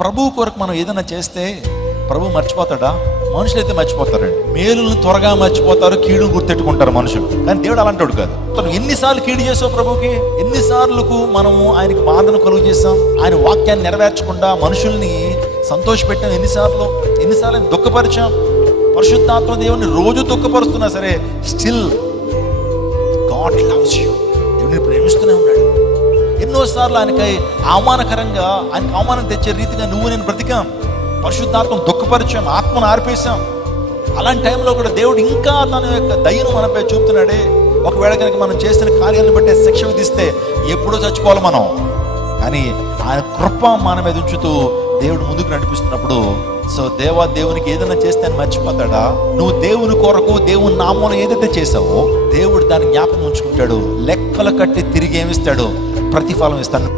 ప్రభు కొరకు మనం ఏదైనా చేస్తే ప్రభు మర్చిపోతాడా? మనుషులైతే మర్చిపోతారండి. మేలులను త్వరగా మర్చిపోతారు, కీడు గుర్తెట్టుకుంటారు మనుషులు. కానీ దేవుడు అలాంటాడు కాదు. తను ఎన్నిసార్లు కీడు చేసావు ప్రభుకి, ఎన్నిసార్లకు మనము ఆయనకి బాధను కలుగు చేసాం, ఆయన వాక్యాన్ని నెరవేర్చకుండా మనుషుల్ని సంతోషపెట్టాం, ఎన్నిసార్లు దుఃఖపరిచాం. పరిశుద్ధాత్మ దేవుని రోజు దుఃఖపరుస్తున్నా సరే స్టిల్ గాడ్ లవ్స్ యూ. దేవుడిని ప్రేమిస్తూనే ఉన్నాడు. ఎన్నోసార్లు ఆయనకి అవమానకరంగా, ఆయనకు అవమానం తెచ్చే రీతిగా నువ్వు నేను బ్రతికాం, పరిశుద్ధాత్మను దుఃఖపరిచాం, ఆత్మను ఆర్పేశాం. అలాంటి టైంలో కూడా దేవుడు ఇంకా తన యొక్క దయను మనపై చూపుతున్నాడే. ఒకవేళ కనుక మనం చేసిన కార్యాలను బట్టే శిక్ష విధిస్తే ఎప్పుడో చచ్చిపోవాలి మనం. కానీ ఆయన కృప మన మీద ఉంచుతూ దేవుడు ముందుకు నడిపిస్తున్నప్పుడు, సో దేవునికి ఏదైనా చేస్తే అని మర్చిపోతాడా? నువ్వు దేవుని కొరకు దేవుని నామంలో ఏదైతే చేసావో దేవుడు దాన్ని జ్ఞాపకం ఉంచుకుంటాడు. లెక్కలు కట్టి తిరిగి ఏమిస్తాడు? ప్రతిఫలం ఇస్తాడు.